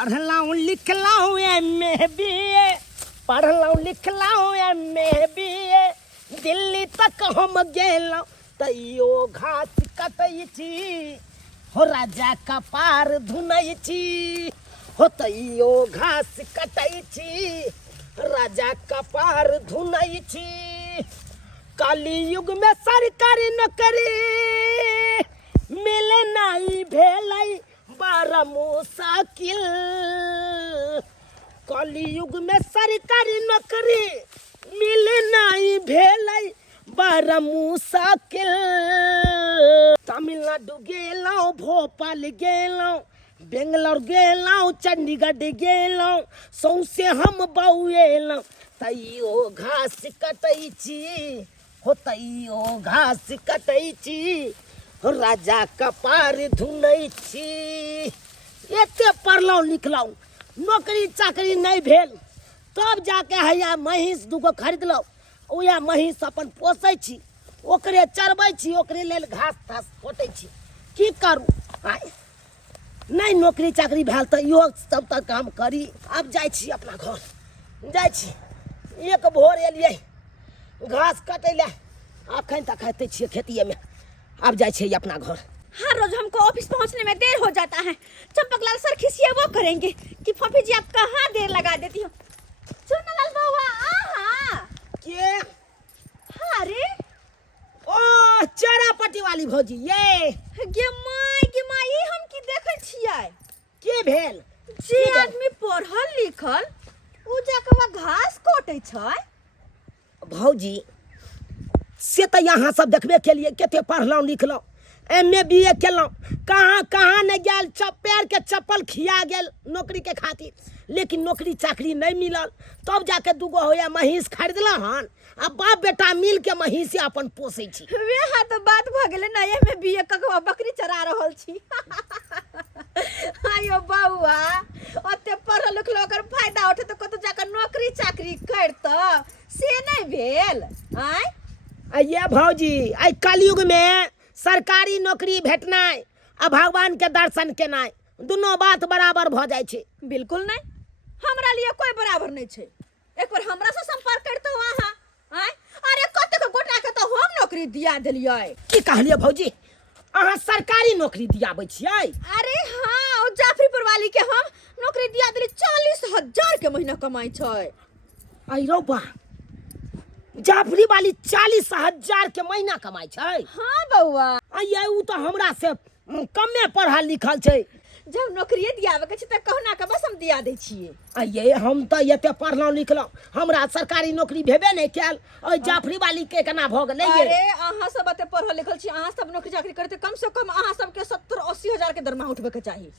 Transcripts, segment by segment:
पढ़लाऊं लिखलाऊं MA BA, पढ़लाऊं लिखलाऊं एमए बीए, दिल्ली तक हम गेलौं तैयो घास कटै छी, हो राजा कपार धुनै छी, हो तैयो घास कटै छी, राजा कपार धुनै छी। काली युग में सरकारी नौकरी मिले नहीं भेलै बड़ा मुश्किल, काली युग में सरकारी नौकरी मिले नहीं भेलै बड़ा मुश्किल। तमिलनाडु गेलौं, भोपाल गेलौं, बेंगलोर गेलौं, चंडीगढ़ गेलौं, सौंसे हम बौएलौं तैयो घास कटै छी, हो तैयो घास कटै छी, हो राजा कपार धुनै छी। एते पढ़लौं लिखलौं नौकरी चाकरी नहीं भेल, तब जाके हैया महींस दूगो खरीदलौं, उएह महींस अपन पोसै छी, ओकरे चरबै छी, ओकरे लेल घास तास कोटै छी। की करू आय नहीं नौकरी चाकरी भेल तऽ इहो सब तऽ काम करी। आब जाइ छी अपना घर, जाइ छी। एक भोर एलियै घास कटै ले, अखन तक खाते छियै खेतिए में। अब जाए छियै अपना घर। हर रोज हमको ऑफिस पहुंचने में देर हो जाता है। चंपकलाल सर खिसिए वो करेंगे कि फफी जी आप कहाँ देर लगा देती हो। चुनलाल बउआ आहा के अरे ओ चरापट्टी वाली भौजी ये गे माई हम की देखै छियै के भेल जे आदमी पढ़ल लिखल उ जाकवा घास कोटै छै। भौजी से तो यहाँ सब देखबे के लिए केते पढ़लौं लिखलौं, एमए बीए केलौं, कहाँ कहाँ नहीं गेल, पैर के चप्पल खिया गेल नौकरी के खातिर, लेकिन नौकरी चाकरी नहीं मिलल। तब जाके दूगो होया महींस खरीदला हन, आ बाप बेटा मिल के महींसे अपन पोसै छी। वेहा तो बात भ गेलै ना, एमए बीए ककवा बकरी चरा रहल छी। आयो बउआ ओते पढ़ल लिखल ओकर फायदा उठे तो कतौ जाकर नौकरी चाकरी करत से नहीं भेल। आय ये भौजी आई कलयुग में सरकारी नौकरी भेटनाइ आ भगवान के दर्शन केनाइ दोनों बात बराबर भ जाय छै। बिल्कुल नहीं, हमरा लिए कोई बराबर नहीं छै। एक बार हमरा से संपर्क करतो अहाँ। आय अरे कते गोटा के तो हम नौकरी दिया देलियै। की कहलिए भौजी अहाँ सरकारी नौकरी दियाबै छियै? अरे हाँ, ओ जाफरीपुर वाली के हम नौकरी दिया देली, 40,000 के महीना कमाई छै। आई रौ बा जाफरी वाली 40,000 के महीना कमाई छै। हाँ बउआ ये उ तो हमरा से कमे पढ़ल लिखल छै। जब नौकरी दियावे के छै त कहना के बस हम दिया दै छियै। ये हम तो एते पढ़लौं लिखलौं, हमरा सरकारी नौकरी भेबे नहीं कैल, ओइ जाफरी वाली के केना भ गेलै ये? अरे अहाँ सब एते पढ़ल लिखल छी, अहाँ सब नौकरी चाकरी करते कम से कम अहाँ सब के 70-80 हजार के दरमाहा उठबे के चाही।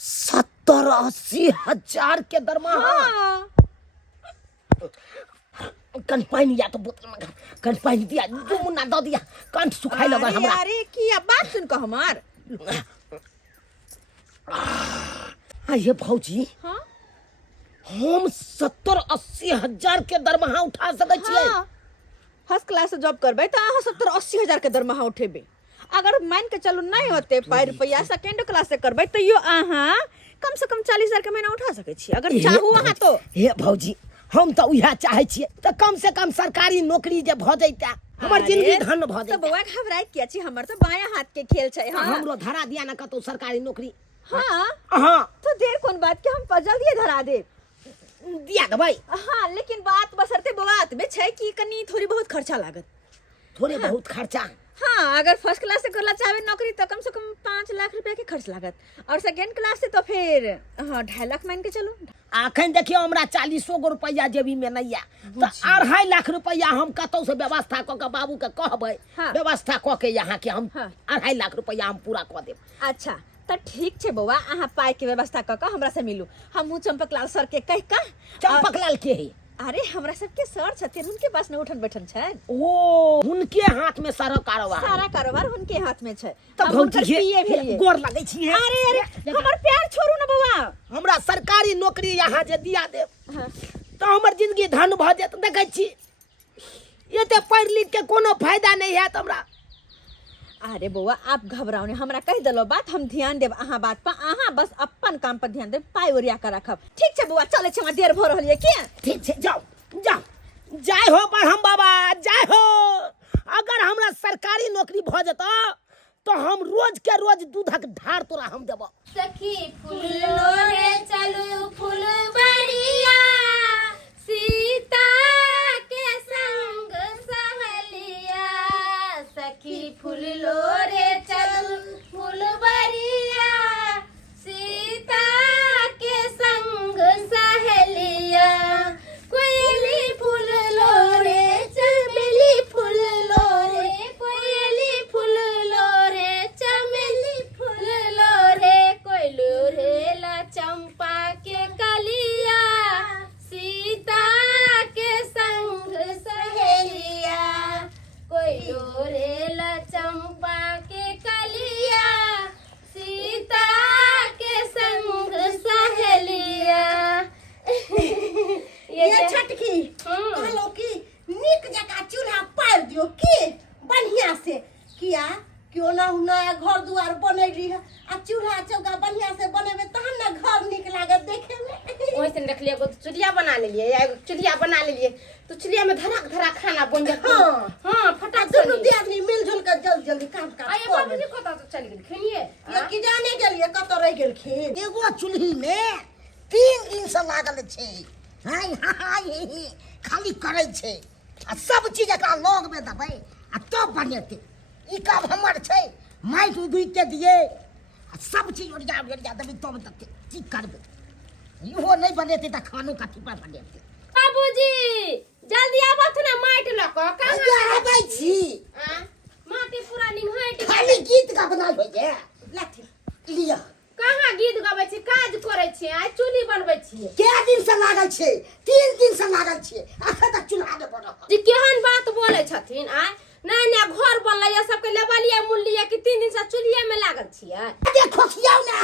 70-80 हजार के दरमाहा? हाँ। कन पानी या तो बोतल में कन पानी दिया, दो मुन्ना दो दिया, कंठ सुखाई लगा हमरा। अरे की अब बात सुन को हमार। ये भौजी हाँ हम 70-80 हजार के दरमाहा उठा सकै छियै? हाँ। फर्स्ट क्लास से जॉब करबै त अहाँ 70-80 हजार के दरमाहा उठेबे। अगर मान के चलू नहीं होते पाई रुपया सेकंड क्लास से करबै त यो अहाँ कम से कम 40 हजार के महीना उठा सकै छी अगर चाहू अहाँ तो। हे भौजी हम तो उहा चाहे छियै त कम से कम सरकारी नौकरी जे भ जैता हमर जिंदगी धन भ तो जैता। बउआ घबराई किया छी, हमर तो बायां हाथ के खेल छै। हाँ हमरो धरा दिया ना कतौ सरकारी नौकरी। हाँ हाँ तो देर कौन बात के हम जल्दी धरा दे। दिया देबै। हाँ लेकिन बात बसरते बात में छै कि कनी थोड़ी बहुत खर्चा लागत। थोड़े बहुत खर्चा? हाँ अगर फर्स्ट क्लास से करना चाहे नौकरी तो कम से कम 5 लाख रुपया के खर्च लागत, और सेकंड क्लास से तो फिर हाँ 2.5 लाख मान के चलो। अखन देखियो हमरा 40 गो रुपया जेबी में नहीं है तो 2.5 लाख रुपया हम कतौ से व्यवस्था क के बाबू के कहबै। हाँ। व्यवस्था क के यहाँ के हम हाँ। 2.5 लाख रुपया हम पूरा क देब। अच्छा तो ठीक छे बउआ, अहाँ पाई के व्यवस्था क के हमरा से मिलू, हम चंपकलाल सर के कह के। चंपकलाल के है? अरे हमरा सबके सर छथिन, उनके पास न उठन बैठन छै। ओ उनके हाथ में सारा कारोबार? सारा कारोबार उनके हाथ में छै। तब भौजी गोर लगै छी। अरे हमर प्यार छोड़ू न बउआ। हमरा सरकारी नौकरी यहाँ जे दिया देब हाँ। तो हमर जिंदगी धन भ जात। देखै छी एते पढ़ लिख के कोनो फायदा नहीं है हमरा। अरे बउआ आप घबराओ नहीं, हमरा कह दिलो बात, हम ध्यान देब अहाँ बात पर, अहाँ बस अपन काम पर ध्यान देब, पाई ओरिया कर रखब। ठीक छै बउआ, चले छै, हमरा देर भ रहल है के। ठीक छै, जाओ जाओ, जय हो ब्रह्म बाबा, जय हो। अगर हमरा सरकारी नौकरी भ जेता तो हम रोज के रोज दूधक धार तोरा हम देबो। सखी फूलो रे चलू फुलबरिया, सीता के संग सहेलिया। सखी फूलो रे चलू फुलबरिया, सीता के संग सहेलिया। कोयली फूल लो रे चमेली फूल लो रे, कोयली फूल लो रे चमेली फूल लो रे। कोयलू रेला चंपा के कलिया, सीता के संग सहेलिया। कोयलू रेला चंपा के कलिया, सीता के संग सहेलिया। ये छटकी कहलो कि निक जगह चूल्हा पार दियो के बढ़िया से, किया क्यों ना नया घर दुआर बनैली है आ चूल्हा चौका बढ़िया से बनेबे तहन ना घर निक लागत देखे में। ओइसन रख लिया, एगो चुलिया बना लेलिए, एगो चुलिया बना लेलिए तो चुलिया में धड़क धड़क खाना बन जाता। हां फटाक से दोनों आदमी मिलजुल कर जल्दी जल्दी काम कर। आए बाबूजी कत तो चल गेल खनिए, ये की जाने गेलिए कत रह गेलखिन। एगो चूल्ही में 3 दिन से लागल छै, हाय हाय खाली करे छै, आ सब चीज एकरा लॉग में दबै आ तब बनेतै। ई काम हमर छै, माइट उधुइ के दिए आ सब चीज ओरिया ओरिया देबै तब देतै। की करबै, इहो नहीं बनेतै त खानो कथी पर बनेतै। बाबूजी जल्दी आबत ना माइट ल क कहिया आबै छी, माटी पूरा निमहट खाली गीत गबनाइ होइ छै। लाठी लिया कहाँ गीत गाबै छी, काज करै छी, आ चूल्ही बनबै छी। के दिन से लागल छै, 3 दिन से लागल छै, अखन तक चूल्हा नहीं बनल। जी केहन बात बोलै छथिन, आ नहीं नहीं घर बनलै या सबके लेबलिया मूल्य कि 3 दिन से चूल्हे में लागल छियै। देखो खियाओ ना,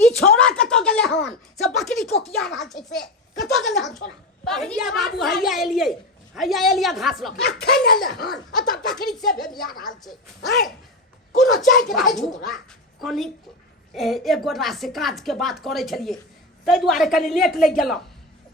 ई छोरा कतो गेले हन, से बकरी कोकिया रहल छै, से कतो गेले हन छोरा। हैया बाबू, हैया एलिए, हैया एलिया घास लक। अखन एले हन, अत बकरी से भेलिया रहल छै। है कोनो चाय के रहै छै तोरा। कनी एक गोटा से काज के बात करे छलिए, तै दुआरे कनी लेट लग गेलौ।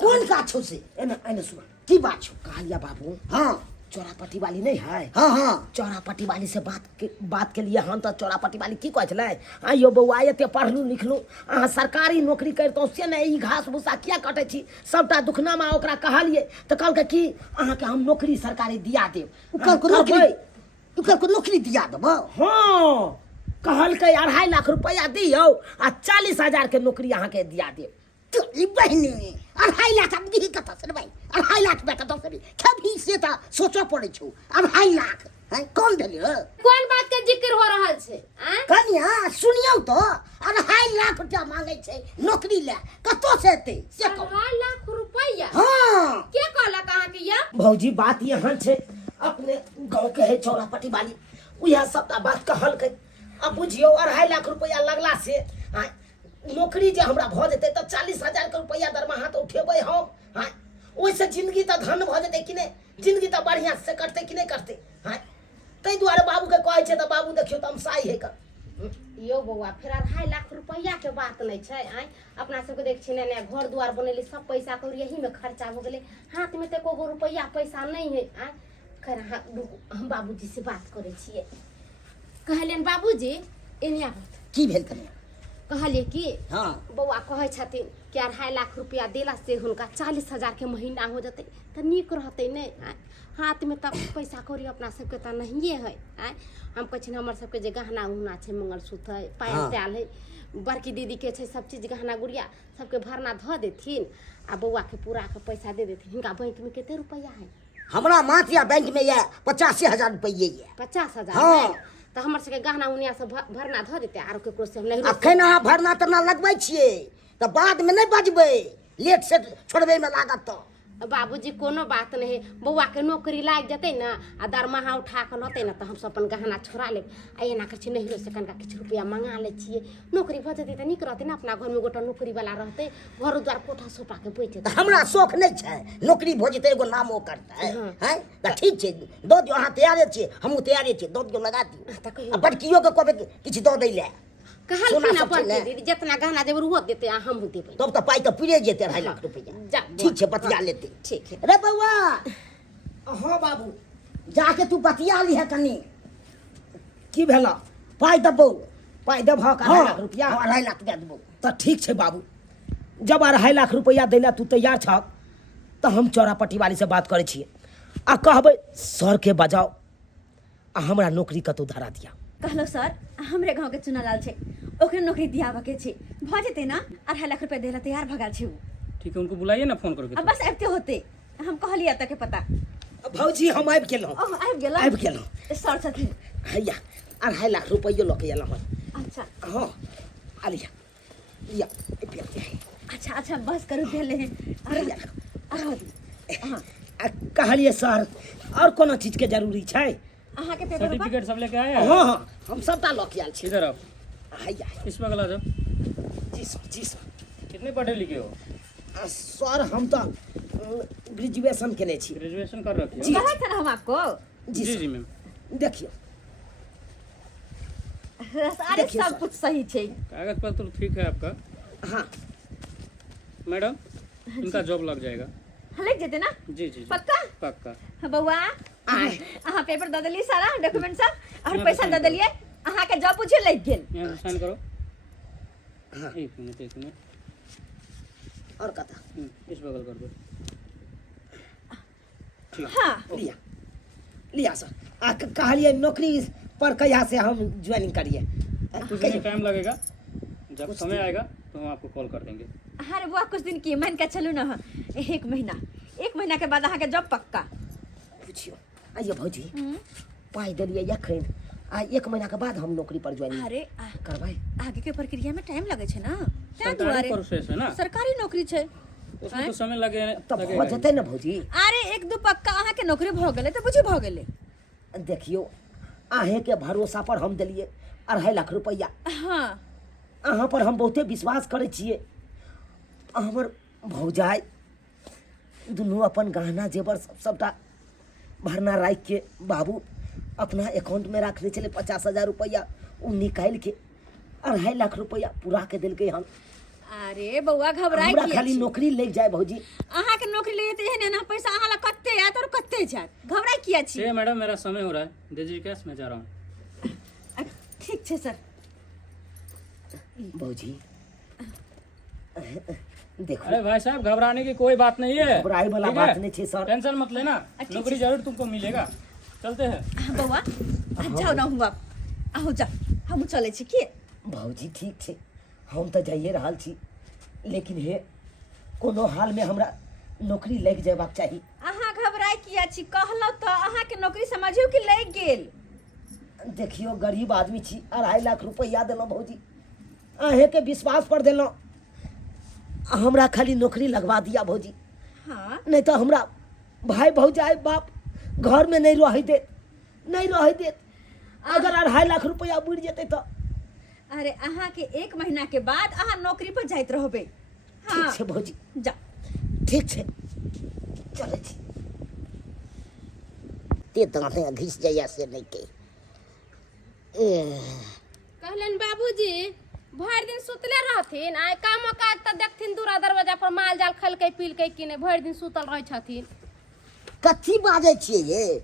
कोन काज छौ से, एने एने सुन, की बात छौ। कहलिया बाबू, हाँ चौरापट्टी वाली नहीं है, हाँ हाँ चौरापट्टी वाली से बात के लिए हम तो चौरापट्टी वाली की कहै छलै, आइयो बौआ एते पढ़लू लिखलू, अहाँ सरकारी नौकरी करितौ से ने ई घास भूसा किया कटै छी, सबटा दुखनामा ओकरा कहलिए त कहलकै कि अहाँ के हम नौकरी सरकारी दिया देब। ओकर को नौकरी दिया देबो। हाँ कहलकै 2.5 लाख रुपया दियौ आ 40,000 के नौकरी अहाँ के दिया देब। तो ई बहिनी 2.5 लाख आदमी कत से भाई, 2.5 लाख बेटा तो से कभी से त सोचो पड़े छौ। 2.5 लाख है कौन देली रे, कोन बात के जिक्र हो रहल छै, कनिया सुनियौ तो 2.5 लाख रुपया मांगे छै नौकरी ले, कतो से एतै से कहू। 2.5 लाख रुपया हां के कहलक अहाँ के या भौजी बात यहाँ छै, अपने गांव के है चौरापट्टी वाली, उहे सबटा बात कहलकै। अब बुझियो 2.5 लाख रुपया लगला से नौकरी जे हमरा भ जेतै त 40,000 के रुपया दरमाहा तो उठेबै हम। ओइसे जिंदगी त धन भ जेतै कि नहीं, जिंदगी त बढ़िया से कटतै कि नहीं कटतै। तै दुआरे बाबू के कहै छै त बाबू देखियो तमसाई है कर। यो बौआ फिर 2.5 लाख रुपया के बात नहीं छै, अपना सबके देख छी ने घर दुआर बनेली, सब पैसा कौड़ी यही में खर्चा हो गेलै, हाथ में तो एको रुपया पैसा नहीं है। खैर हम बाबूजी से बात करे छियै, कहलियन बाबूजी एनिया बात की भेल कनिया। कहलिए कि हां बौआ कहै छथिन कि 2.5 लाख रुपया देला से हुनका 40,000 के महीना हो जतै त नीक रहतै नहीं, हाथ में तक पैसा कौड़ी अपना सबके त नहिए है। हम कहै छी हमर सबके जे गहना उहना छै, मंगलसूत्र है, पायल त्याल है, बड़की दीदी के छै, सब चीज गहना गुड़िया सबके भरना ध देथिन आ बौआ के पूरा के पैसा दे देथिन। हिनका बैंक में कते रुपया है, हमरा माथिया बैंक में ये 85,000 रुपये ये। 50,000 हाँ। तो हमर सबके गहना उनिया सब भरना ध देते, आरो केकरो से नहीं अखन अहाँ भरना तरना लगबै छियै त बाद में नहीं बजबै, लेट से छोड़बै में लागत तो। बाबूजी कोनो बात नहीं, बउआ के नौकरी लाग जते ना आ दरमाहा उठा के लते ना तो हम सब अपन गहना छोड़ा ले आ एना कर छी नहीं से कनका किछ रुपया मंगा ले छिए। नौकरी भ जते त निक रहते ना, अपना घर में गोटा नौकरी वाला रहते, घर द्वार कोठा सोपा के बैठे। त हमरा शौक नहीं छै नौकरी भ जेते एगो नामो करता है त ठीक छै दो दियो, अहाँ तैयारे छियै, हमहूँ तैयारे छियै, दो दियो लगा दियो। आ बड़कियो के कहबै किछ दो दै ले। कहल सोना ना सब छै ने। दीदी जितना गहना देब वो देते आ हम देबे। तब तो पाई तो पूरे जेते 2.5 लाख रुपया। जा, ठीक छै बतिया लेते। ठीक है। रे बउआ, हाँ बाबू जाके तू बतिया ली है कनी। की भेला? पाई देबो, पाई देब हाँ 2.5 लाख रुपया। 2.5 लाख दे देबो। तो ठीक है बाबू, जब 2.5 लाख रुपया दैला तू तैयार छ तो हम चौरापट्टी वाली से बात करे छिए आ कहबै सर के बजाओ आ हमरा नौकरी कतौ धरा दिया। कहलो सर हमरे गांव के चुनालाल छे, ओकरे नौकरी दियावा के छे, भ जेते ना 2.5 लाख रुपया देला तैयार भगाल छे। ठीक है, उनको बुलाइए ना फोन करके। अब बस आबते होते, हम कहलिया तक के पता। भौजी हम आबि गेलहुँ। ओह आबि गेल। आबि गेलहुँ। सर छथिन। हैया 2.5 लाख रुपया लऽ के एलहुँ। अच्छा हाँ आलिया लिया प्यार। अच्छा अच्छा बस करू भेले। हैया हां आ कहलिए सर और कोनो चीज के जरूरी छै? अहाँ के पेपर सर्टिफिकेट सब लेके आए हैं? हाँ हाँ हम सबटा लऽ के आयल छी। इधर आप हैया इस बगल आ जाओ। जी सर जी सर। कितने पढ़े लिखे हो? सर हम तो ग्रेजुएशन केने छी। ग्रेजुएशन कर रखे जी। हो? कहा था ना हम आपको। जी जी सर। जी मैम। देखियो अरे देखिए सब सर। कुछ सही छे। कागज पत्र तो ठीक है आपका हाँ मैडम, इनका जॉब लग जाएगा। लग जेते ना? जी जी जी, पक्का? पक्का। बउआ आए। अहाँ पेपर दे देली सारा डॉक्यूमेंट सब और यहाँ पैसा पे दे sign देलिए, अहाँ के जॉब पूछे लग गेल। यहाँ से साइन करो। हाँ। एक मिनट और कथा इस बगल कर दो। हाँ लिया लिया सर। आ कहलिए नौकरी पर कहिया से हम ज्वाइनिंग करिए? कुछ दिन टाइम लगेगा, जब समय आएगा तो हम आपको कॉल कर देंगे। अरे बुआ कुछ दिन की मान के चलू ना, 1 महीना के बाद अहाँ के जॉब पक्का। पूछियो आइए भौजी पाई देलिए एखन आ 1 महीना के बाद हम नौकरी पर ज्वाइनिंग अरे करबै। आगे के प्रक्रिया में टाइम लगे छे ना, तां सरकारी दुआरे प्रोसेस है ना, सरकारी नौकरी छे। उसमें तो समय लगे तब हो जेतै ना भौजी। अरे 1-2 पक्का अहाँ के नौकरी भ गेले त बुझी भ गेले। देखियो अहें के भरोसा पर हम देलिए 2.5 लाख रुपया। हाँ अहाँ पर हम बहुते विश्वास करे छिए। हमर भौजाई दुनू अपन गहना जेवर सबटा भरना राख के बाबू अपना अकाउंट में रखले चले 50,000 रुपया, उ निकाल के 2.5 लाख रुपया पूरा के दिलके हम। अरे बउआ घबराई हमरा की खाली नौकरी लग जाए भौजी। अहाँ के नौकरी ले जेते ना पैसा अहाँ ला कत्ते आत और कत्ते जात, घबराई किया छी? ये मैडम मेरा समय हो रहा है, दीजिए कैश, मैं जा रहा हूँ। ठीक छे सर। भौजी देखो अरे भाई साहब घबराने की कोई बात नहीं है, घबराई वाला ठीक है? बात नहीं छे सर। टेंशन मत लेना, नौकरी जरूर तुमको मिलेगा। चलते हैं। बउआ जाओ ना हुआ आहु जा, हम चले छी की? भौजी ठीक छे, हम तो जाइए रहल छी, लेकिन हे कोनो हाल में हमरा नौकरी लग जेबाक चाही। अहाँ घबराई किया छी? कहलो तो अहाँ के नौकरी समझियो कि लग गेल। देखियो गरीब आदमी छी, 2.5 लाख रुपया देलहुँ भौजी, अहें के विश्वास पर देलहुँ। हमरा खाली नौकरी लगवा दिया भौजी, हाँ नहीं तो हमरा भाई भौजाई बाप घर में नहीं रह देत। अगर 2.5 लाख रुपया बुड़ जेते तो अरे अहाँ के 1 महीना के बाद अहाँ नौकरी पर जाइत रहबे। ठीक हाँ छे भौजी, जा। ठीक छे चले छी। ते दांते घिस जाइया से नहीं के। कहलन बाबूजी भर दिन सुतले रहथिन, आइ काम काज त देखथिन दूरा दरवाजा पर माल जाल खलकै पीलकै कि नहीं, भर दिन सुतल रहै छथिन। कथी बाजे छिए ये?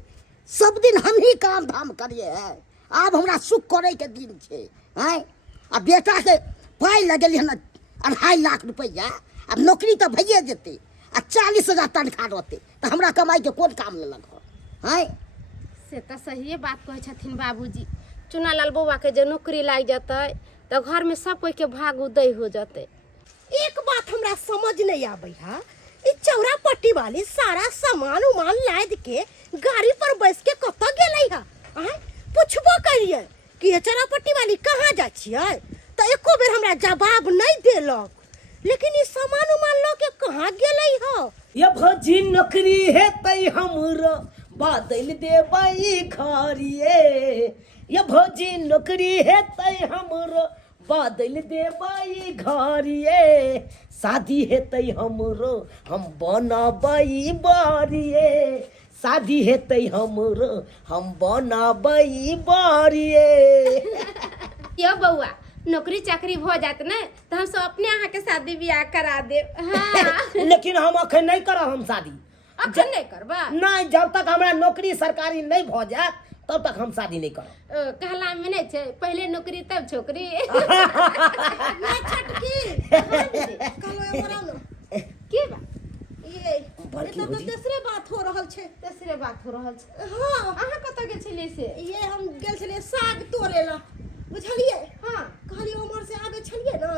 सब दिन हम ही काम धाम करिए है, आब हमरा सुख करे के दिन छे हैं। आ बेटा के पाई लगेली हन 2.5 लाख रुपया, अब नौकरी तो भइए जेते आ 40,000 तनखा रहते तो हमरा कमाई के कोन काम लेलक हैं? से तो सही बात कहै छथिन बाबूजी। चुनालाल बउआ के जे नौकरी लाग जतै तो घर में सब कोई के भाग उदय हो जतै। एक बात हमरा समझ नहीं आबै है, ई चौरापट्टी वाली सारा सामान उमान लाद के गाड़ी पर बैस के कत गेलै है? आय पूछबो करिए कि ये चौरापट्टी वाली कहाँ जा छियै तो एको बेर हमरा जवाब नहीं देलक। लेकिन ई सामान उमान लो के कहाँ गेलै हो? ये भौजी नौकरी है तई हमरो बादल देबाई घरिए। ये भौजी नौकरी है तई हमरो बादल देबाई घरिए। शादी है तई हमरो हम बनाबाई बारिए। शादी है तई हमरो हम बनाबाई बारिए। यो बउआ नौकरी चाकरी हो जात ना तो हम सब अपने यहाँ के शादी ब्याह करा दे। हाँ लेकिन हम अखन नहीं करब हम शादी। अखन नहीं करबा? नहीं, जब तक हमरा नौकरी सरकारी नहीं भ जात तब तक हम शादी नहीं करब। कहला में नहीं छे पहले नौकरी तब छोकरी। ना छटकी कलो ए मराउ न के बा ये बड़की तो भौजी। दूसरे बात हो रहल छे। दूसरे बात हो रहल छे। हाँ अहाँ कतऽ गेल छलियै से? ये हम गेल छलिए साग तोड़े ला बुझलिए। हाँ कहलिए उमर से आगे छलिए ना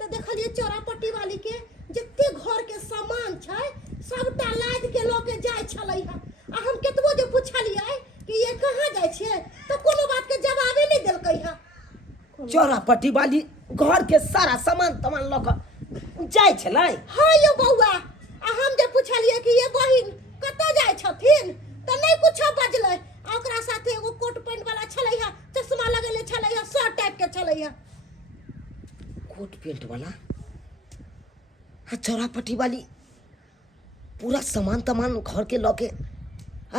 तो देखलिए चौरापट्टी वाली के जत्ते घर के सामान छै सबटा लाद के लोके जाय छलै है। आ हम केतबो जे पूछलिए कि ये कहाँ जाय छे तो कोनो बात के जवाबे नहीं देलकै है। चौरापट्टी वाली घर के सारा सामान तमान लऽ कऽ जाइ छलै। हाँ यो बउआ आ हम जे पूछलिए कि ये बहिन कतऽ जाय छथिन तो नहीं कुछो बजलै। आ ओकरा साथे एगो कोट पैंट वाला छलै है, चश्मा लगेले छलै है, शर्ट टाइप के छलै है। कोट पेंट वाला चौरापट्टी वाली पूरा सामान तमान घर के लऽ के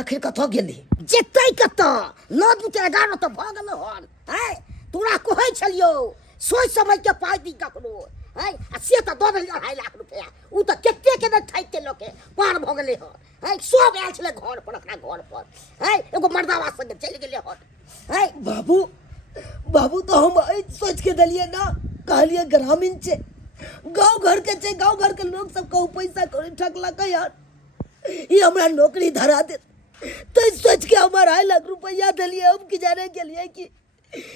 आखिर कतऽ गेली? जेतै कतऽ? 9 दू 11 तऽ भऽ गेलै हन। हैं तोरा कहै छलियौ सोच समझ के पाइ दी ककरो। हैं आ से तऽ दऽ देलियै 2.5 लाख रुपया। उ तऽ केते के ने ठाकि के लोके पार भऽ गेलै हन। हैं सब आयल छलै घर पर, ओकरा घर पर। हैं एगो मर्दावा संगे चलि गेलै हन। हैं बाबू बाबू तो हम सोच के देलिए ना, कहलिए ग्रामीण छे, गांव घर के छे, गांव घर के लोग सब कहू पैसा कौड़ी ठकलकै यार, ये हमरा नौकरी धरा दे। तो सोच के हम 2.5 लाख रुपया दिलिए। हम की जाने के लिए कि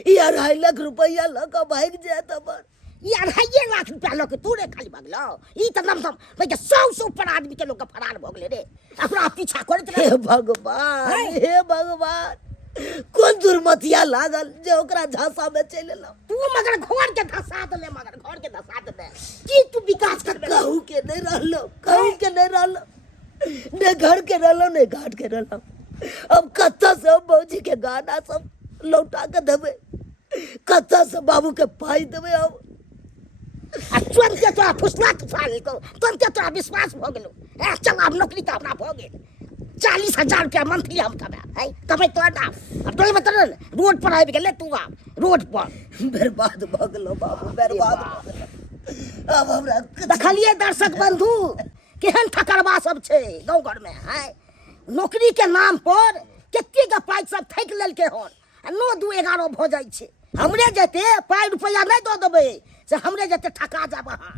ये 2.5 लाख रुपया लऽ कऽ भागि जायत हमर। ये 2.5 लाख रुपया लोके तोरे खाली भगलो। ई तऽ नमसम भाई के 100 ऊपर आदमी के लोग के फरार भऽ गेलै रे। अपना पीछा करैत रहे। हे भगवान, हे भगवान, कोन दुर्मतिया लागल जे ओकरा झांसा में चलि एलौ। तू मगर घर के धसा देले, मगर घर के धसा देले। की तू विकास करबे? कहू के नहीं रहलो, कहू के नहीं रहलो, ने घर के रहलो ने घाट के रहलो। अब कत्ता से हम भौजी के गाना सब लौटा के देबे, कत्ता से बाबू के पाई देबे। अब आ तुरंते तोरा फुसला लेलको, तुरंते तोरा विश्वास भऽ गेलो। ए चल अब नौकरी तऽ अपना भऽ गेल। 40,000 रुपया मंथली हम कमाई तो ना। अब तो बता रोड पर आबि गेले तू। आब रोड पर बर्बाद भऽ गेलो बाबू, बर्बाद भऽ गेलो। अब हमरा देखलिए दर्शक बंधु केहन ठकरबा सब छै गाँव घर में। है नौकरी के नाम पर कते के पाइ सब ठकि लेलकै हन। 9 दू 11 भऽ जाइ छै। हमरे जते पाइ रुपया नहीं दऽ देबै से हमरे जते ठका जाब अहाँ।